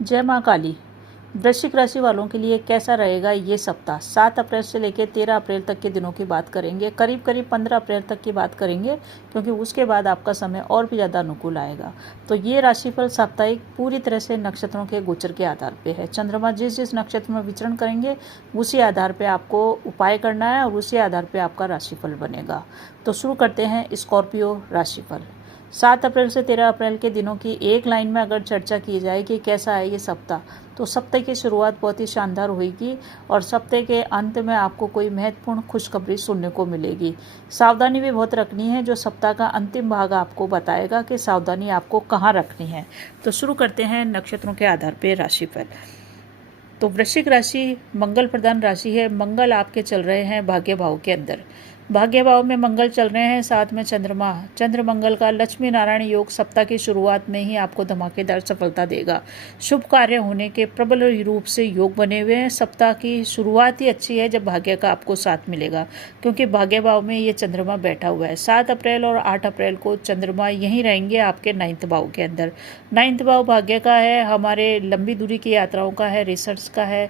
जय माँ काली। वृश्चिक राशि वालों के लिए कैसा रहेगा ये सप्ताह? 7 अप्रैल से लेकर 13 अप्रैल तक के दिनों की बात करेंगे, करीब करीब 15 अप्रैल तक की बात करेंगे, क्योंकि उसके बाद आपका समय और भी ज़्यादा अनुकूल आएगा। तो ये राशिफल साप्ताहिक पूरी तरह से नक्षत्रों के गोचर के आधार पर है। चंद्रमा जिस जिस नक्षत्र में विचरण करेंगे उसी आधार पर आपको उपाय करना है और उसी आधार पर आपका राशिफल बनेगा। तो शुरू करते हैं स्कॉर्पियो राशिफल। 7 अप्रैल से 13 अप्रैल के दिनों की एक लाइन में अगर चर्चा की जाए कि कैसा है ये सप्ताह, तो सप्ताह की शुरुआत बहुत ही शानदार होगी और सप्ताह के अंत में आपको कोई महत्वपूर्ण खुशखबरी सुनने को मिलेगी। सावधानी भी बहुत रखनी है, जो सप्ताह का अंतिम भाग आपको बताएगा कि सावधानी आपको कहाँ रखनी है। तो शुरू करते हैं नक्षत्रों के आधार पर राशिफल। तो वृश्चिक राशि मंगल प्रधान राशि है। मंगल आपके चल रहे हैं भाग्य भाव के अंदर। भाग्य भाव में मंगल चल रहे हैं, साथ में चंद्र मंगल का लक्ष्मी नारायण योग सप्ताह की शुरुआत में ही आपको धमाकेदार सफलता देगा। शुभ कार्य होने के प्रबल रूप से योग बने हुए हैं। सप्ताह की शुरुआत ही अच्छी है जब भाग्य का आपको साथ मिलेगा, क्योंकि भाग्य भाव में ये चंद्रमा बैठा हुआ है। 7 अप्रैल और 8 अप्रैल को चंद्रमा यहीं रहेंगे आपके 9th भाव के अंदर। 9th भाव भाग्य का है, हमारे लंबी दूरी की यात्राओं का है, रिसर्च का है,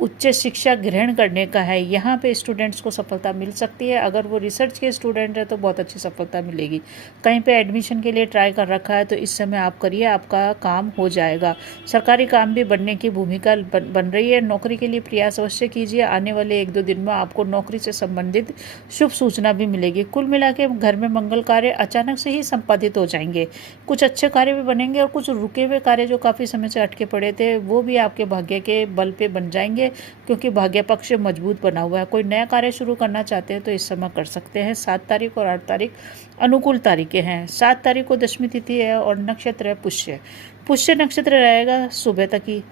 उच्च शिक्षा ग्रहण करने का है। यहाँ पे स्टूडेंट्स को सफलता मिल सकती है। अगर वो रिसर्च के स्टूडेंट है तो बहुत अच्छी सफलता मिलेगी। कहीं पे एडमिशन के लिए ट्राई कर रखा है तो इस समय आप करिए, आपका काम हो जाएगा। सरकारी काम भी बनने की भूमिका बन रही है। नौकरी के लिए प्रयास अवश्य कीजिए। आने वाले 1-2 दिन में आपको नौकरी से संबंधित शुभ सूचना भी मिलेगी। कुल मिला के घर में मंगल कार्य अचानक से ही संपादित हो जाएंगे। कुछ अच्छे कार्य भी बनेंगे और कुछ रुके हुए कार्य जो काफ़ी समय से अटके पड़े थे वो भी आपके भाग्य के बल पे बन जाएंगे, क्योंकि भाग्य पक्ष मजबूत बना हुआ है। कोई नया कार्य शुरू करना चाहते हैं तो इस समय कर सकते हैं। 7 तारीख और 8 तारीख अनुकूल तारीखें हैं। 7 तारीख को दशमी तिथि है और नक्षत्र है पुष्य। पुष्य नक्षत्र रहेगा सुबह तक ही।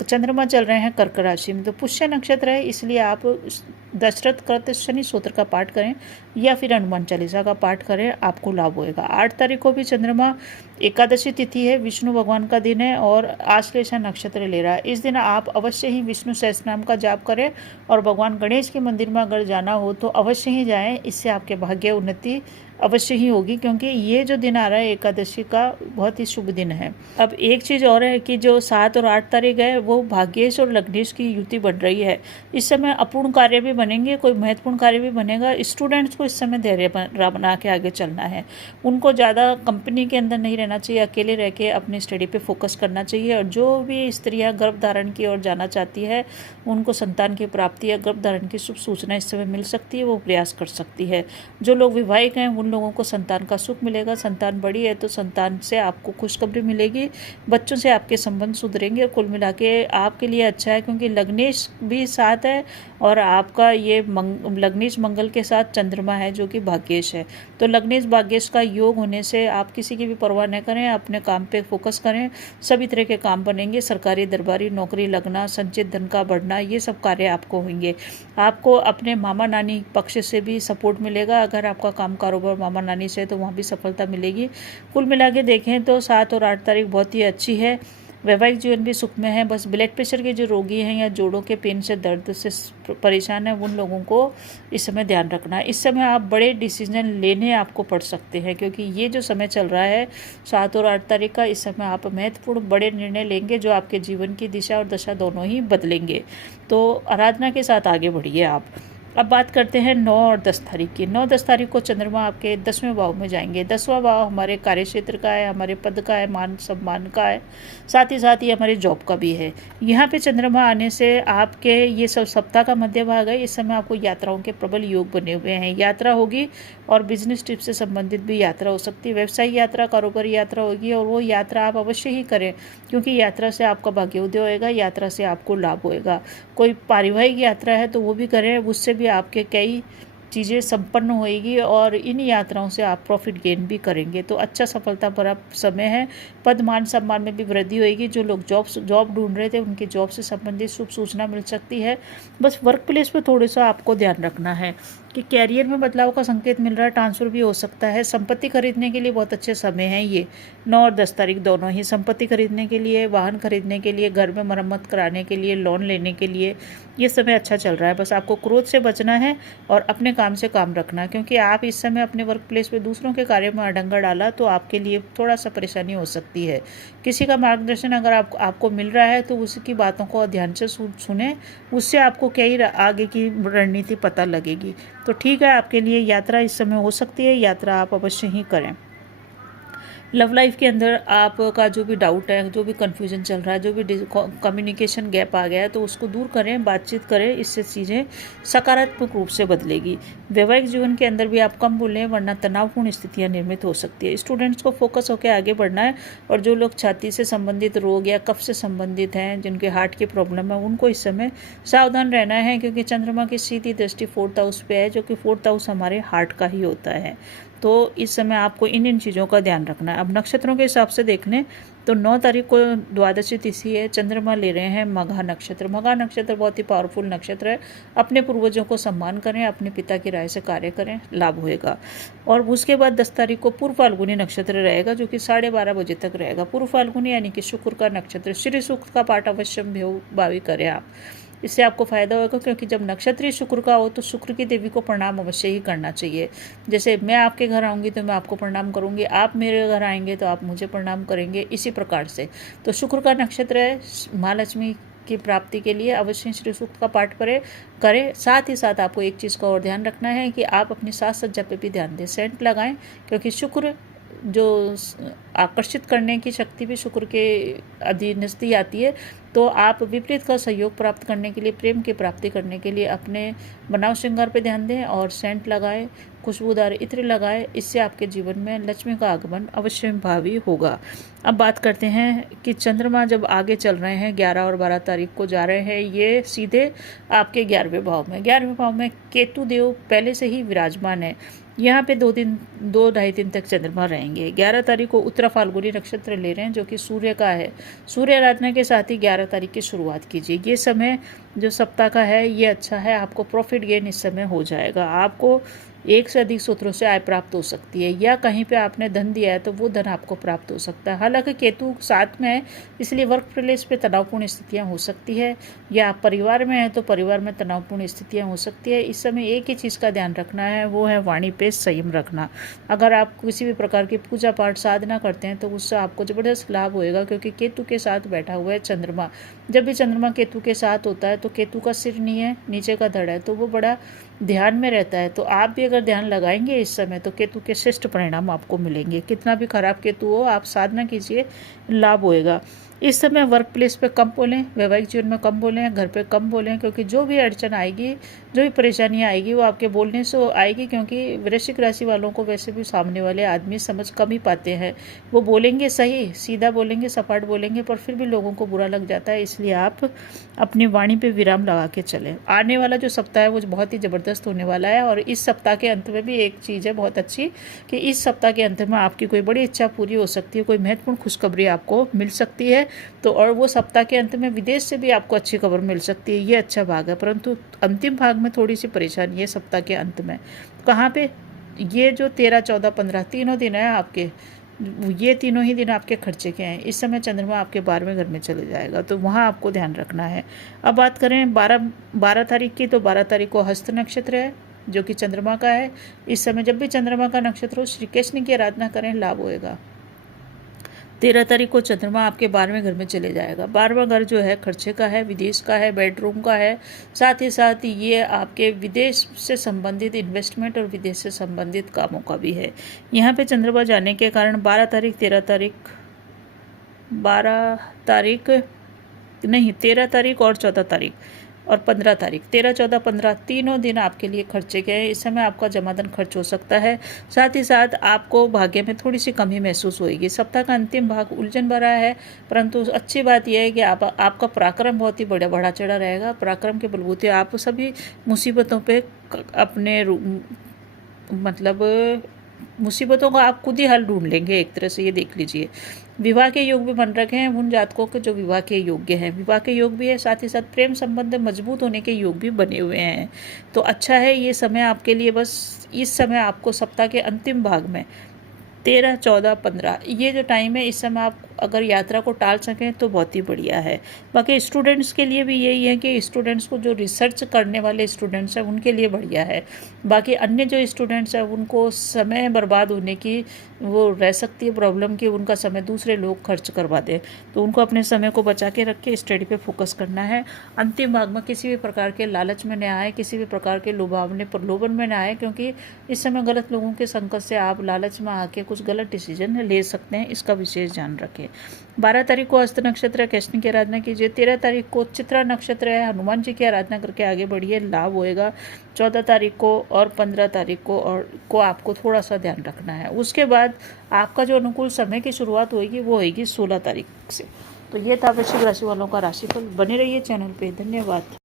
चंद्रमा चल रहे हैं कर्क राशि में, तो पुष्य नक्षत्र है, इसलिए आप दशरथ कृत शनि स्तोत्र का पाठ करें या फिर हनुमान चालीसा का पाठ करें, आपको लाभ होएगा। 8 तारीख को भी चंद्रमा एकादशी तिथि है, विष्णु भगवान का दिन है और आश्लेषा नक्षत्र ले रहा है। इस दिन आप अवश्य ही विष्णु सहस्त्रनाम का जाप करें और भगवान गणेश के मंदिर में अगर जाना हो तो अवश्य ही जाएं। इससे आपके भाग्य उन्नति अवश्य ही होगी, क्योंकि ये जो दिन आ रहा है एकादशी का बहुत ही शुभ दिन है। अब एक चीज़ और है कि जो 7 और 8 तारीख है वो भाग्येश और लग्नेश की युति बन रही है। इस समय अपूर्ण कार्य भी बनेंगे, कोई महत्वपूर्ण कार्य भी बनेगा। स्टूडेंट्स को इस समय धैर्य बना के आगे चलना है। उनको ज़्यादा कंपनी के अंदर नहीं रहना चाहिए, अकेले रह के अपनी स्टडी पे फोकस करना चाहिए। और जो भी स्त्रियाँ गर्भ धारण की ओर जाना चाहती है उनको संतान की प्राप्ति या गर्भ धारण की शुभ सूचना इस समय मिल सकती है, वो प्रयास कर सकती है। जो लोग विवाहित हैं उन लोगों को संतान का सुख मिलेगा। संतान बड़ी है तो संतान से आपको खुशखबरी मिलेगी। बच्चों से आपके संबंध सुधरेंगे और कुल मिला के आपके लिए अच्छा है, क्योंकि लग्नेश भी साथ है और आपका ये लग्नेश मंगल के साथ चंद्रमा है जो कि भाग्येश है। तो लग्नेश भाग्येश का योग होने से आप किसी की भी परवाह न करें, अपने काम पे फोकस करें। सभी तरह के काम बनेंगे। सरकारी दरबारी नौकरी लगना, संचित धन का बढ़ना, ये सब कार्य आपको होंगे। आपको अपने मामा नानी पक्ष से भी सपोर्ट मिलेगा। अगर आपका काम कारोबार मामा नानी से है तो वहाँ भी सफलता मिलेगी। कुल मिला के देखें तो 7 और 8 तारीख बहुत ही अच्छी है। वैवाहिक जीवन भी सुख में है। बस ब्लड प्रेशर के जो रोगी हैं या जोड़ों के पेन से दर्द से परेशान है उन लोगों को इस समय ध्यान रखना है। इस समय आप बड़े डिसीजन लेने आपको पड़ सकते हैं, क्योंकि ये जो समय चल रहा है 7 और 8 तारीख का, इस समय आप महत्वपूर्ण बड़े निर्णय लेंगे जो आपके जीवन की दिशा और दशा दोनों ही बदलेंगे। तो आराधना के साथ आगे बढ़िए आप। अब बात करते हैं 9 और 10 तारीख की। 9-10 तारीख को चंद्रमा आपके 10वें भाव में जाएंगे। 10वां भाव हमारे कार्यक्षेत्र का है, हमारे पद का है, मान सम्मान का है, साथ ही हमारे जॉब का भी है। यहाँ पे चंद्रमा आने से आपके ये सब सप्ताह का मध्य भाग है। इस समय आपको यात्राओं के प्रबल योग बने हुए हैं। यात्रा होगी और बिजनेस ट्रिप से संबंधित भी यात्रा हो सकती है। व्यवसायिक यात्रा, कारोबारी यात्रा होगी और वो यात्रा आप अवश्य ही करें, क्योंकि यात्रा से आपका भाग्योदय होएगा, यात्रा से आपको लाभ होएगा। कोई पारिवारिक यात्रा है तो वो भी करें, उससे भी आपके कई चीज़ें संपन्न होएगी और इन यात्राओं से आप प्रॉफिट गेन भी करेंगे। तो अच्छा सफलता भरा समय है। पद मान सम्मान में भी वृद्धि होएगी। जो लोग जॉब ढूंढ रहे थे उनकी जॉब से संबंधित शुभ सूचना मिल सकती है। बस वर्क प्लेस पे थोड़ा सा आपको ध्यान रखना है। कि कैरियर में बदलाव का संकेत मिल रहा है, ट्रांसफ़र भी हो सकता है। संपत्ति खरीदने के लिए बहुत अच्छे समय हैं ये 9 और 10 तारीख दोनों ही। संपत्ति खरीदने के लिए, वाहन खरीदने के लिए, घर में मरम्मत कराने के लिए, लोन लेने के लिए ये समय अच्छा चल रहा है। बस आपको क्रोध से बचना है और अपने काम से काम रखना है, क्योंकि आप इस समय अपने वर्क प्लेस पे दूसरों के कार्य में अडंगा डाला तो आपके लिए थोड़ा सा परेशानी हो सकती है। किसी का मार्गदर्शन अगर आपको मिल रहा है तो उसकी बातों को ध्यान से सुने, उससे आपको क्या ही आगे की रणनीति पता लगेगी। तो ठीक है, आपके लिए यात्रा इस समय हो सकती है, यात्रा आप अवश्य ही करें। लव लाइफ के अंदर आपका जो भी डाउट है, जो भी कन्फ्यूजन चल रहा है, जो भी कम्युनिकेशन गैप आ गया है, तो उसको दूर करें, बातचीत करें, इससे चीज़ें सकारात्मक रूप से बदलेगी। वैवाहिक जीवन के अंदर भी आप कम बोलें, वरना तनावपूर्ण स्थितियां निर्मित हो सकती है। स्टूडेंट्स को फोकस होकर आगे बढ़ना है, और जो लोग छाती से संबंधित रोग या कफ से संबंधित हैं, जिनके हार्ट की प्रॉब्लम है, उनको इस समय सावधान रहना है, क्योंकि चंद्रमा की सीधी दृष्टि 4th हाउस पे है, जो कि 4th हाउस हमारे हार्ट का ही होता है। तो इस समय आपको इन चीज़ों का ध्यान रखना है। अब नक्षत्रों के हिसाब से देख लें तो 9 तारीख को द्वादशी तिथि है, चंद्रमा ले रहे हैं मघा नक्षत्र। मघा नक्षत्र बहुत ही पावरफुल नक्षत्र है। अपने पूर्वजों को सम्मान करें, अपने पिता की राय से कार्य करें, लाभ होएगा। और उसके बाद 10 तारीख को पूर्व फाल्गुनी नक्षत्र रहेगा, जो कि 12:30 बजे तक रहेगा। पूर्व फाल्गुनी यानी कि शुक्र का नक्षत्र। श्री सूक्त का पाठ अवश्य भावी करें आप, इससे आपको फायदा होगा, क्योंकि जब नक्षत्र शुक्र का हो तो शुक्र की देवी को प्रणाम अवश्य ही करना चाहिए। जैसे मैं आपके घर आऊँगी तो मैं आपको प्रणाम करूँगी, आप मेरे घर आएंगे तो आप मुझे प्रणाम करेंगे, इसी प्रकार से। तो शुक्र का नक्षत्र है, महालक्ष्मी की प्राप्ति के लिए अवश्य श्री सूक्त का पाठ करें। साथ ही साथ आपको एक चीज़ का और ध्यान रखना है कि आप अपनी साज सज्जा पे भी ध्यान दें, सेंट लगाएं, क्योंकि शुक्र जो आकर्षित करने की शक्ति भी शुक्र के अधीनस्थ ही आती है। तो आप विपरीत का सहयोग प्राप्त करने के लिए, प्रेम की प्राप्ति करने के लिए अपने बनाव श्रृंगार पे ध्यान दें और सेंट लगाएं, खुशबूदार इत्र लगाएं। इससे आपके जीवन में लक्ष्मी का आगमन अवश्य भावी होगा। अब बात करते हैं कि चंद्रमा जब आगे चल रहे हैं, 11 और 12 तारीख को जा रहे हैं, ये सीधे आपके 11वें भाव में। 11वें भाव में केतु देव पहले से ही विराजमान है। यहाँ पे 2-2.5 दिन तक चंद्रमा रहेंगे। 11 तारीख को उत्तरा फाल्गुनी नक्षत्र ले रहे हैं, जो कि सूर्य का है। सूर्य आराधना के साथ ही 11 तारीख की शुरुआत कीजिए। ये समय जो सप्ताह का है ये अच्छा है, आपको प्रॉफिट गेन इस समय हो जाएगा। आपको एक से अधिक सूत्रों से आय प्राप्त हो सकती है, या कहीं पे आपने धन दिया है तो वो धन आपको प्राप्त हो सकता है। हालांकि केतु साथ में है, इसलिए वर्क प्लेस पे तनावपूर्ण स्थितियां हो सकती है, या आप परिवार में है तो परिवार में तनावपूर्ण स्थितियां हो सकती है। इस समय एक ही चीज़ का ध्यान रखना है, वो है वाणी पे संयम रखना। अगर आप किसी भी प्रकार की पूजा पाठ साधना करते हैं तो उससे आपको ज़बरदस्त लाभ होएगा, क्योंकि केतु के साथ बैठा हुआ है चंद्रमा। जब भी चंद्रमा केतु के साथ होता है तो केतु का सिर नहीं है, नीचे का धड़ है, तो वो बड़ा ध्यान में रहता है। तो आप भी अगर ध्यान लगाएंगे इस समय तो केतु के श्रेष्ठ परिणाम आपको मिलेंगे। कितना भी खराब केतु हो, आप साधना कीजिए, लाभ होएगा। इस समय वर्क प्लेस पे कम बोलें, वैवाहिक जीवन में कम बोलें, घर पे कम बोलें, क्योंकि जो भी अड़चन आएगी, जो भी परेशानियां आएगी वो आपके बोलने से आएगी। क्योंकि वृश्चिक राशि वालों को वैसे भी सामने वाले आदमी समझ कम ही पाते हैं। वो बोलेंगे सही, सीधा बोलेंगे, सपाट बोलेंगे, पर फिर भी लोगों को बुरा लग जाता है। इसलिए आप अपनी वाणी पे विराम लगा के चलें। आने वाला जो सप्ताह है वो बहुत ही ज़बरदस्त होने वाला है। और इस सप्ताह के अंत में भी एक चीज़ है बहुत अच्छी, कि इस सप्ताह के अंत में आपकी कोई बड़ी इच्छा पूरी हो सकती है, कोई महत्वपूर्ण खुशखबरी आपको मिल सकती है। तो और वो सप्ताह के अंत में विदेश से भी आपको अच्छी खबर मिल सकती है, ये अच्छा भाग है। परंतु अंतिम भाग में थोड़ी सी परेशानी है सप्ताह के अंत में। कहाँ पे? ये जो 13, 14, 15 तीनों दिन है आपके, ये तीनों ही दिन आपके खर्चे के हैं। इस समय चंद्रमा आपके 12वें घर में चले जाएगा, तो वहाँ आपको ध्यान रखना है। अब बात करें 12 तारीख की, तो 12 तारीख को हस्त नक्षत्र है, जो कि चंद्रमा का है। इस समय जब भी चंद्रमा का नक्षत्र हो, श्री कृष्ण की आराधना करें, लाभ होएगा। 13 तारीख को चंद्रमा आपके 12वें घर में चले जाएगा। 12वां घर जो है खर्चे का है, विदेश का है, बेडरूम का है। साथ ही साथ ये आपके विदेश से संबंधित इन्वेस्टमेंट और विदेश से संबंधित कामों का भी है। यहाँ पे चंद्रमा जाने के कारण 12 तारीख 13 तारीख और 14 तारीख और 15 तारीख, 13, 14, 15 तीनों दिन आपके लिए खर्चे गए हैं। इस समय आपका जमाधन खर्च हो सकता है। साथ ही साथ आपको भाग्य में थोड़ी सी कमी महसूस होगी। सप्ताह का अंतिम भाग उलझन भरा है, परंतु अच्छी बात यह है कि आपका पराक्रम बहुत ही बढ़ा चढ़ा रहेगा। पराक्रम के बलबूते आप सभी मुसीबतों पे अपने मुसीबतों का आप खुद ही हल ढूंढ लेंगे, एक तरह से ये देख लीजिए। विवाह के योग भी बन रखे हैं उन जातकों के जो विवाह के योग्य हैं, विवाह के योग भी है, साथ ही साथ प्रेम संबंध मजबूत होने के योग भी बने हुए हैं। तो अच्छा है ये समय आपके लिए। बस इस समय आपको सप्ताह के अंतिम भाग में 13, 14, 15 ये जो टाइम है, इस समय आप अगर यात्रा को टाल सकें तो बहुत ही बढ़िया है। बाकी स्टूडेंट्स के लिए भी यही है कि स्टूडेंट्स को जो रिसर्च करने वाले स्टूडेंट्स हैं उनके लिए बढ़िया है। बाकी अन्य जो स्टूडेंट्स हैं उनको समय बर्बाद होने की वो रह सकती है प्रॉब्लम कि उनका समय दूसरे लोग खर्च करवा दें, तो उनको अपने समय को बचा के रख के स्टडी पे फोकस करना है। अंतिम भाग में किसी भी प्रकार के लालच में न आए, किसी भी प्रकार के लुभावने प्रलोभन में न आए, क्योंकि इस समय गलत लोगों के संकट से आप लालच में आके कुछ गलत डिसीजन ले सकते हैं, इसका विशेष ध्यान रखें। 12 तारीख को हस्त नक्षत्र है, कृष्ण की आराधना कीजिए। 13 तारीख को चित्रा नक्षत्र है, हनुमान जी की आराधना करके आगे बढ़िए, लाभ होएगा। 14 तारीख को और 15 तारीख को आपको थोड़ा सा ध्यान रखना है। उसके बाद आपका जो अनुकूल समय की शुरुआत होगी वो होगी 16 तारीख से। तो ये था वृश्चिक राशि वालों का राशिफल। बने रहिए चैनल पे। धन्यवाद।